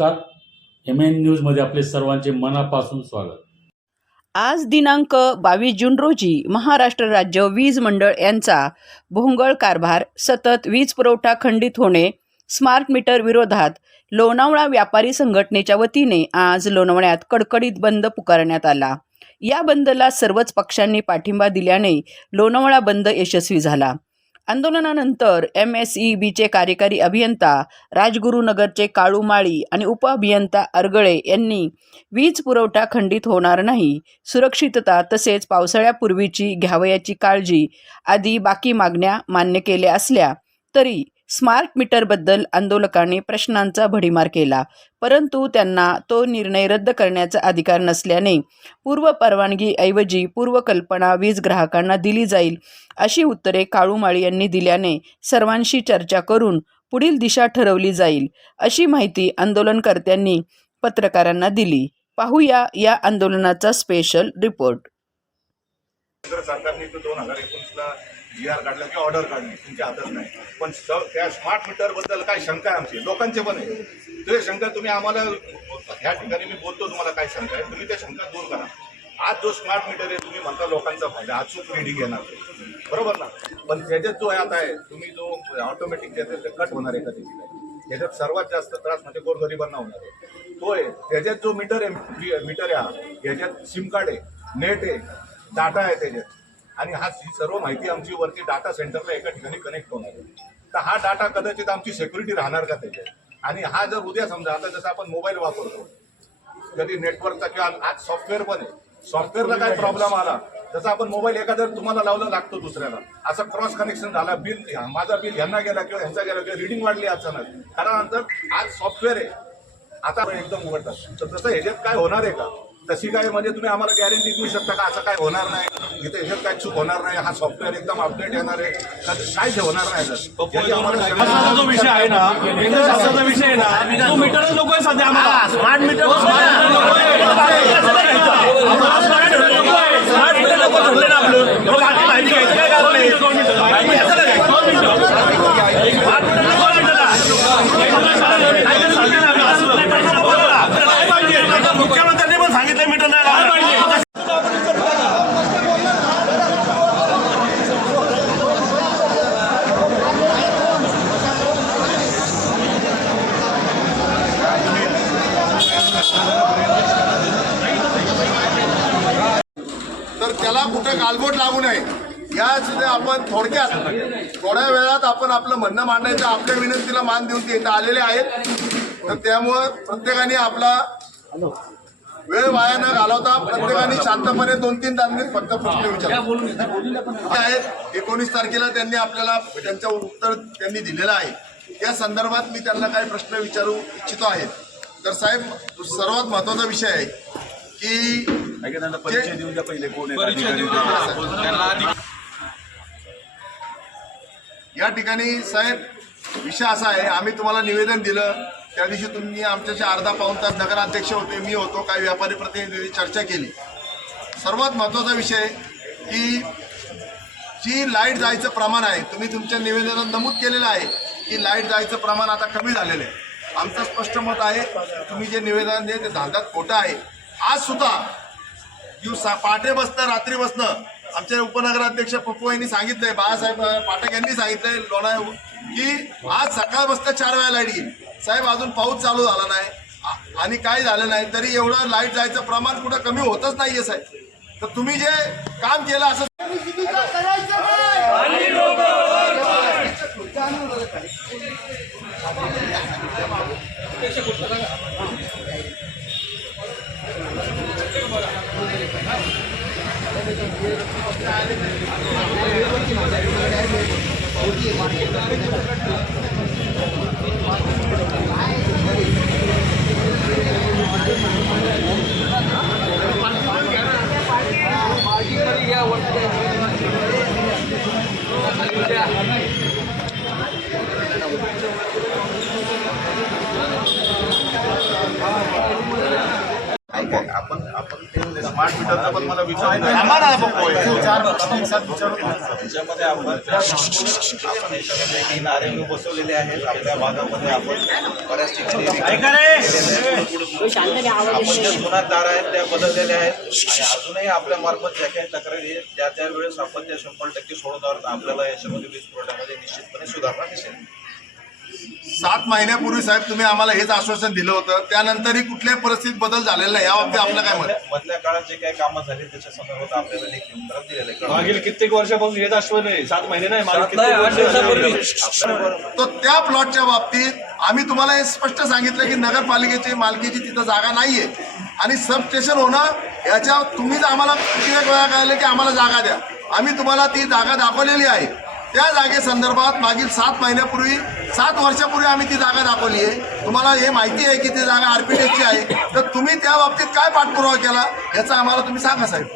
नमस्कार. MN न्यूजमध्ये आपले सर्वांचे मनापासून स्वागत. आज दिनांक 22 जून रोजी महाराष्ट्र राज्य वीज मंडळ यांचा भोंगळ कारभार, सतत वीज पुरवठा खंडित होणे, स्मार्ट मीटर विरोधात लोणावळा व्यापारी संघटनेच्या वतीने आज लोणावळ्यात कडकडीत बंद पुकारण्यात आला. या बंदला सर्वच पक्षांनी पाठिंबा दिल्याने लोणावळा बंद यशस्वी झाला. आंदोलनानंतर MSEBचे कार्यकारी अभियंता राजगुरुनगरचे काळू माळी आणि उपअभियंता अरगळे यांनी वीज पुरवठा खंडित होणार नाही, सुरक्षितता तसेच पावसाळ्यापूर्वीची घ्यावयाची काळजी आदी बाकी मागण्या मान्य केल्या असल्या तरी स्मार्ट मीटरबद्दल आंदोलकांनी प्रश्नांचा भडीमार केला. परंतु त्यांना तो निर्णय रद्द करण्याचा अधिकार नसल्याने पूर्व परवानगीऐवजी पूर्वकल्पना वीज ग्राहकांना दिली जाईल अशी उत्तरे काळूमाळी यांनी दिल्याने सर्वांशी चर्चा करून पुढील दिशा ठरवली जाईल अशी माहिती आंदोलनकर्त्यांनी पत्रकारांना दिली. पाहूया या आंदोलनाचा स्पेशल रिपोर्ट. केंद्र सरकारने तो 2019ला GR काढला की ऑर्डर काढली, तुमच्या हातात नाही. पण त्या स्मार्ट मीटर बद्दल काय शंका आहे आमची, लोकांचे पण आहे. ते शंका तुम्ही आम्हाला ह्या ठिकाणी मी बोलतो, तुम्हाला काय शंका आहे तुम्ही त्या शंका दूर करा. आज जो स्मार्ट मीटर आहे तुम्ही म्हणता लोकांचा फायदा, अचूक रीडिंग येणार बरोबर ना, पण त्याच्यात जो आहे आता आहे तुम्ही जो ऑटोमॅटिक त्याच्यात ते कट होणार आहे का त्याच्यात सर्वात जास्त त्रास म्हणजे गोरगरिबांना होणार आहे तो आहे. त्याच्यात जो मीटर आहे याच्यात सिम कार्ड आहे, नेट आहे, डाटा आहे त्याच्यात, आणि ही सर्व माहिती आमची वरती डाटा सेंटरला एका ठिकाणी कनेक्ट होणार आहे. तर हा डाटा कदाचित आमची सिक्युरिटी राहणार का त्याच्यात, आणि हा जर उद्या समजा आता जसं आपण मोबाईल वापरतो कधी नेटवर्कचा किंवा आज सॉफ्टवेअर पण आहे, सॉफ्टवेअरला काय प्रॉब्लेम आला जसं आपण मोबाईल एखादा तुम्हाला लावला लागतो दुसऱ्याला, असं क्रॉस कनेक्शन झाला, बिल माझा बिल ह्यांना गेला किंवा ह्यांचा गेला किंवा रिडिंग वाढली अचानक, कारण नंतर आज सॉफ्टवेअर आहे आता एकदम उघडतात. तर तसं ह्याच्यात काय होणार आहे का, तशी काय म्हणजे तुम्ही आम्हाला गॅरंटी देऊ शकता का असं काय होणार नाही, इथे ह्याच्यात काय चूक होणार नाही, हा सॉफ्टवेअर एकदम अपडेट येणार आहे, काय होणार नाही. असा जो विषय आहे ना, असा विषय आहे ना, तो मीटर नको आहे सध्या आम्हाला. स्मार्ट मीटर मुख्यमंत्र्यांनी पण सांगितलं मीटर नाही लावलं. तर त्याला कुठं गालबोट लागू नये याच आपण थोडक्यात थोड्या वेळात आपण आपलं म्हणणं मांडायचं, आपल्या विनंतीला मान देऊन ते इथं आलेले आहेत. तर त्यामुळं प्रत्येकाने आपला वेळ वाया न घालवता प्रत्येकाने शांतपणे 2-3 तासांनी फक्त प्रश्न विचारले. 19 तारखेला त्यांनी आपल्याला त्यांचं उत्तर त्यांनी दिलेलं आहे. या संदर्भात मी त्यांना काही प्रश्न विचारू इच्छितो आहे. तर साहेब, सर्वात महत्वाचा विषय आहे की परिचय देऊन द्या पहिले कोण आहे. या ठिकाणी साहेब विषय असा आहे, आम्ही तुम्हाला निवेदन दिलं त्या दिवशी तुम्ही आमच्याशी अर्धा पाऊण तास नगराध्यक्ष होते, मी होतो, काही व्यापारी प्रतिनिधी चर्चा केली. सर्वात महत्त्वाचा विषय की जी लाईट जायचं प्रमाण आहे, तुम्ही तुमच्या निवेदनात नमूद केलेलं आहे की लाईट जायचं प्रमाण आता कमी झालेलं आहे. आमचं स्पष्ट मत आहे तुम्ही जे निवेदन दे ते धांदात खोटं आहे. आज सुद्धा पहाटे बसणं रात्री बसणं आमचे उपनगराध्यक्ष पप्पू यांनी सांगितलंय, बाळासाहेब पाठक यांनी सांगितलंय लोणा की आज सकाळ बसता 4 वेळा लाईट येईल. साहेब, अजून पाऊस चालू झाला नाही आणि काय झालं नाही तरी एवढं लाईट जायचं प्रमाण कुठं कमी होतच नाहीये साहेब. तर तुम्ही जे काम केलं असं शंका आहे. आपण ते स्मार्ट मीटरचा पण मला विचार त्याच्यामध्ये आपण याच्यामध्ये 3 RMU बसवलेले आहेत आपल्या भागामध्ये. आपण बऱ्याच ठिकाणी आपण ज्या गुन्हेगार आहेत त्या बदललेल्या आहेत आणि अजूनही आपल्या मार्फत ज्या काही तक्रारी आहेत त्या वेळेस आपण त्या 100% सोडवणार. आपल्याला याच्यामध्ये वीज पुरवठ्यामध्ये निश्चितपणे सुधारणा दिसेल. 7 महिन्यापूर्वी साहेब तुम्ही आम्हाला हेच आश्वासन दिलं होतं, त्यानंतरही कुठल्याही परिस्थितीत बदल झालेला नाही. याबाबतीत आपलं काय मत? मधल्या काळात जे काही कामं झाली त्याच्या संदर्भात आपल्याला लेखी उत्तर दिलेलं आहे. मागील कित्येक वर्षापासून हेच आश्वासन आहे. 7 महिने नाही, मागील कित्येक वर्षापूर्वी. तर त्या प्लॉटच्या बाबतीत आम्ही तुम्हाला हे स्पष्ट सांगितलं की नगरपालिकेची मालकीची तिथं जागा नाहीये आणि सबस्टेशन होणं याच्या तुम्हीच आम्हाला किती वेळा कळलं की आम्हाला जागा द्या. आम्ही तुम्हाला ती जागा दाखवलेली आहे. त्या जागेसंदर्भात मागील 7 महिन्यापूर्वी 7 वर्षापूर्वी आम्ही ती जागा दाखवली आहे. तुम्हाला हे माहिती आहे की ती जागा आरपीडीएसची आहे. तर तुम्ही त्या बाबतीत काय पाठपुरावा केला याचा आम्हाला तुम्ही सांगा साहेब.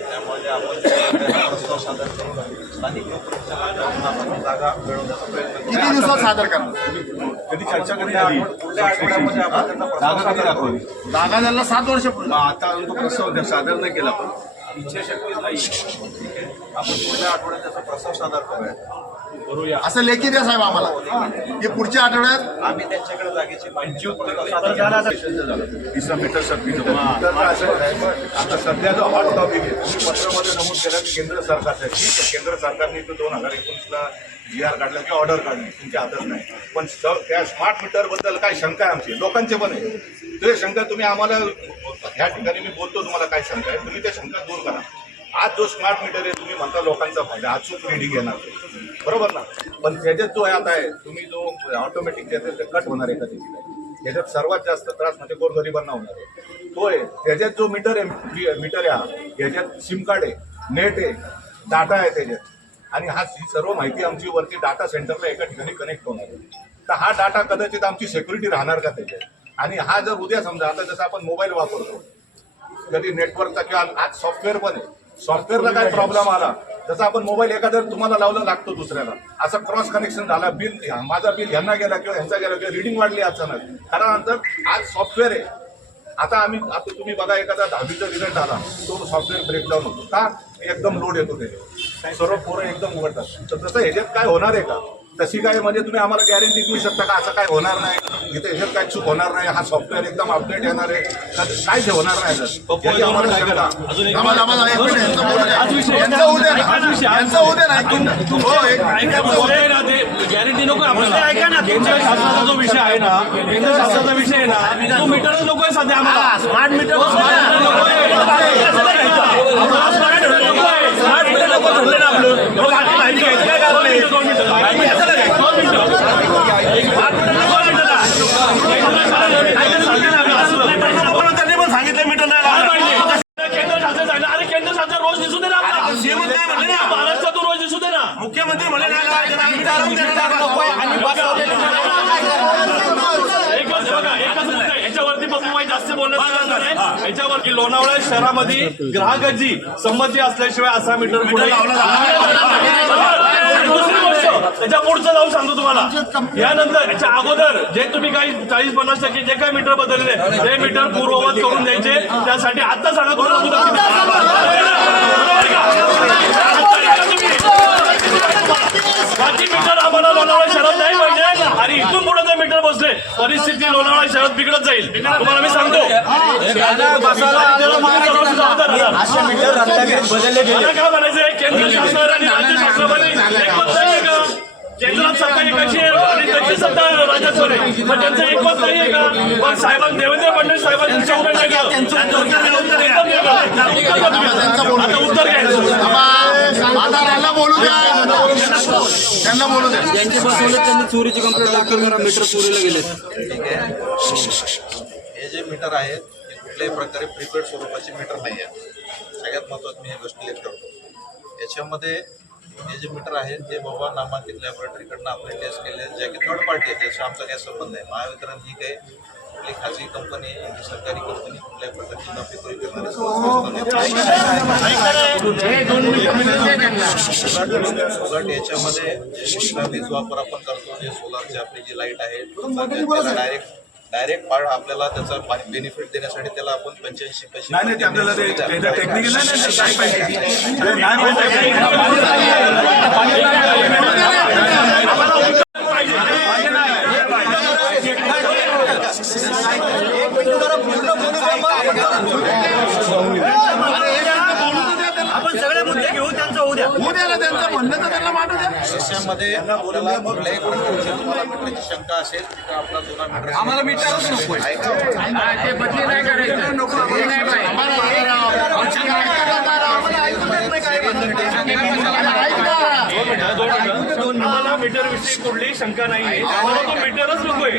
त्यामुळे आपण प्रस्ताव सादर करून स्थानिक लोकांच्या माध्यमातून जागा मिळवण्याचा प्रयत्न करू. किती दिवसात सादर करणार? कधी चर्चा कधी झाली? पुढल्या आठवड्यामध्ये आपण त्यांना प्रस्ताव सादर करू. जागा द्यायला 7 वर्षापूर्वी. आता तो प्रस्ताव सादर नाही केला पण इच्छाशक्तीच नाही. आपण पुढल्या आठवड्यात त्याचा प्रस्ताव सादर करूया. असं लेखी द्या साहेब आम्हाला की पुढच्या आठवड्यात आम्ही त्यांच्याकडे जागेची माहिती तिसरा मीटर सक्तीचं आता सध्या जो हॉट टॉपिक आहे पत्रामध्ये नमूद केलं की केंद्र सरकारचं आहे. ठीक आहे, केंद्र सरकारने तो 2019ला GR काढला की ऑर्डर काढली, तुमच्या हातात नाही. पण त्या स्मार्ट मीटर बद्दल काय शंका आहे आमची, लोकांचे पण आहे. ते शंका तुम्ही आम्हाला ह्या ठिकाणी मी बोलतो तुम्हाला काय शंका आहे, तुम्ही त्या शंका दूर करा. आज जो स्मार्ट मीटर आहे तुम्ही म्हणता लोकांचा फायदा, अचूक रीडिंग घेणार बरोबर ना. पण त्याच्यात जो आता आहे तुम्ही जो ऑटोमॅटिक ते कट होणार आहे कधी त्याच्यात सर्वात जास्त त्रास म्हणजे गोरगरिबांना होणार आहे तो आहे. त्याच्यात जो मीटर आहे याच्यात सिम कार्ड आहे, नेट आहे, डाटा आहे त्याच्यात आणि ही सर्व माहिती आमची वरती डाटा सेंटरला एका ठिकाणी कनेक्ट होणार आहे. तर हा डाटा कदाचित आमची सिक्युरिटी राहणार का त्याच्यात. आणि हा जर उद्या समजा आता जसं आपण मोबाईल वापरतो कधी नेटवर्कचा किंवा आज सॉफ्टवेअर पण आहे, सॉफ्टवेअरला काय प्रॉब्लेम आला जसं आपण मोबाईल एखाद्या तुम्हाला लावला लागतो दुसऱ्याला, असं क्रॉस कनेक्शन झाला, बिल माझा बिल ह्यांना गेला किंवा ह्यांचा गेला किंवा रिडिंग वाढली अचानक, त्यानंतर आज सॉफ्टवेअर आहे. आता तुम्ही बघा एखादा 10वीचा रिझल्ट आला तो सॉफ्टवेअर ब्रेकडाऊन होतो का, एकदम लोड येतो त्याच्यावर, सर्व पोरं एकदम उघडतात. तर तसं ह्याच्यात काय होणार आहे का, तशी काय म्हणजे तुम्ही आम्हाला गॅरंटी देऊ शकता का असं काय होणार नाही, इथे ह्याच्यात काय चूक होणार नाही, हा सॉफ्टवेअर एकदम अपडेट येणार आहे, काय होणार नाही. गॅरंटी नको आपल्याला. केंद्र शासनाचा जो विषय आहे ना, केंद्र शासनाचा विषय आहे ना, तो मीटरच नको आहे सध्या आम्हाला. स्मार्ट मीटर सांगितलं मीटर नाही केंद्र शासन सांगितलं. अरे केंद्र शासन रोज दिसू दे ना, महाराष्ट्रातून रोज दिसू दे ना. मुख्यमंत्री म्हणले याच्यावरती बघू जास्त बोलणं नाही. याच्यावरती लोणावळा शहरामध्ये ग्राहकाची संमती असल्याशिवाय असा मीटर पुढे दुसरी गोष्ट त्याच्या पुढचं जाऊन सांगतो तुम्हाला. यानंतर याच्या अगोदर जे तुम्ही काही 40-50% जे काही मीटर बदलले ते मीटर पूर्ववत करून द्यायचे. त्यासाठी आता सांगा तुम्हाला बाकी मीटर आम्हाला लोणावळा शहरात नाही पाहिजे. आणि इथून पुढे जर मीटर बसले परिस्थिती लोणावळा शहरात बिघडत जाईल. तुम्हाला मी सांगतो काय म्हणायचंय, केंद्र शासन आणि राज्य शासनामध्ये एकमत नाहीये का, केंद्रात सत्ता एकाची आहे आणि त्याची सत्ता राज्यात आहे, मग त्यांचं एकमत नाहीये का. पण साहेबांनी देवेंद्र फडणवीस साहेबांनी उत्तर उत्तर घ्यायचं. त्यांना बोलू द्या, त्यांना बोलू द्या. ज्यांचे बसवले त्यांनी चोरीची कंप्लेंट दाखल करा, मीटर चोरीला गेले. ठीक आहे, हे जे मीटर आहेत हे कुठल्याही प्रकारे प्रीपेड स्वरूपाचे मीटर नाही आहेत. सगळ्यात महत्त्वाचं मी हे गोष्ट क्लिअर करतो. याच्यामध्ये हे जे मीटर आहेत ते बाबा नामांकित लॅबोरेटरीकडनं आपण टेस्ट केले, ज्या की थर्ड पार्टी आहे, त्याचा आमचा काही संबंध आहे. महावितरण ही काही कुठली खाजगी कंपनी आहे, सरकारी कंपनी कुठल्याही प्रकारची नफेखोरी करणारी उलट याच्यामध्ये वीज वापर आपण करतो, जे सोलारची आपली जी लाईट आहे त्याला डायरेक्ट डायरेक्ट पाळ आपल्याला त्याचा बेनिफिट देण्यासाठी त्याला आपण 85 पैसे नाही ते आपल्याला टेक्निकल नाही आपण सगळे मुद्दे घेऊ त्यांचं होऊ द्या. त्यांचं म्हणणं तर त्यांना मांडू द्या. याच्यामध्ये आपल्याला कुठल्याही प्रकारची तुम्हाला मीटरची शंका असेल तर आपला जुना मीटर आम्हाला मीटरच नको आम्हाला मीटर विषयी कुठलीही शंका नाहीये. आम्हाला तो मीटरच नकोय.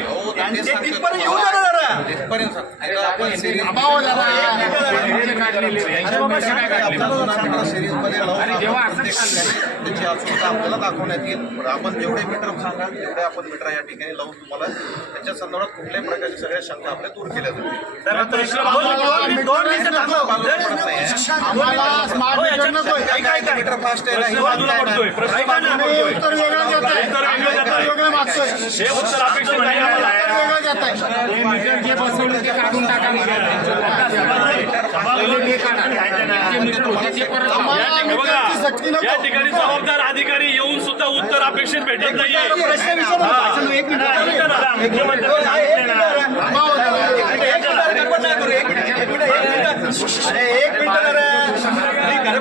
त्याची अचूकता आपल्याला दाखवण्यात येईल. पण आपण जेवढे मीटर सांगाल तेवढे आपण मीटर या ठिकाणी लावून तुम्हाला त्याच्या संदर्भात कुठल्याही प्रकारची सगळ्या शंका आपल्या दूर केल्या जातील. मीटर फास्ट आहे प्रश्न बाजूला पडतोय. प्रश्न बाजूला पडतोय. उत्तर वेगळं देत आहे. हे उत्तर अपेक्षित नाही आम्हाला. या ठिकाणी जबाबदार अधिकारी येऊन सुद्धा उत्तर अपेक्षित भेटत नाहीये.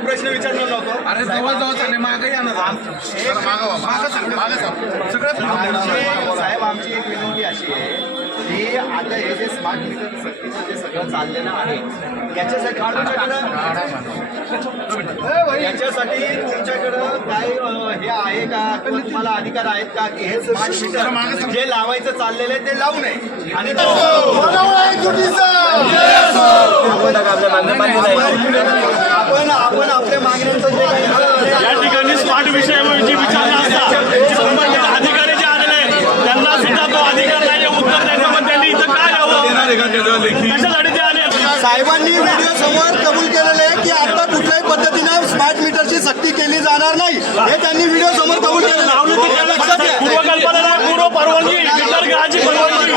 प्रश्न विचारला नव्हतो. अरे जवळ चालले मागे या ना साहेब आमची एक विनंती अशी आहे की आता हे जे स्मार्ट मीटर सक्तीचं जे सगळं चाललेलं आहे याच्यासाठी तुमच्याकडं काय हे आहे का किंवा तुम्हाला अधिकार आहेत का की हे स्मार्ट मीटर जे लावायचं चाललेलं आहे ते लावू नये आणि आपण आपल्या मागण्यांचं जे काही या ठिकाणी स्मार्ट विषयाविषयी विचारले असता संबंधित अधिकारी जे आलेले आहेत त्यांना सुद्धा तो अधिकार नाही उत्तर द्यायचं. पण त्यांनी इथं काय यावं, कशासाठी ते आले? साहेबांनी व्हिडिओ समोर कबूल केलेलं आहे की आता कुठल्याही पद्धतीने स्मार्ट मीटरची सक्ती केली जाणार नाही हे त्यांनी व्हिडिओ समोर कबूल केलेलं आहे. लक्षात घ्या. पूर्वकल्पना नाही, पूर्व परवानगी मीटर घ्यायची परवानगी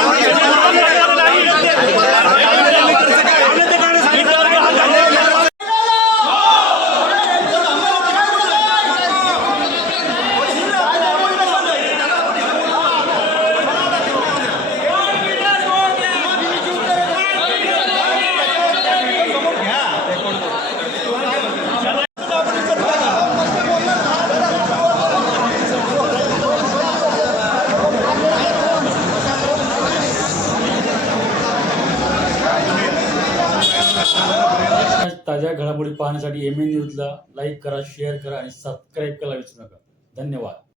ताज्या घडामोडी पाहण्यासाठी MN न्यूजला लाईक करा, शेअर करा आणि सबस्क्राईब करायला विसरू नका. धन्यवाद.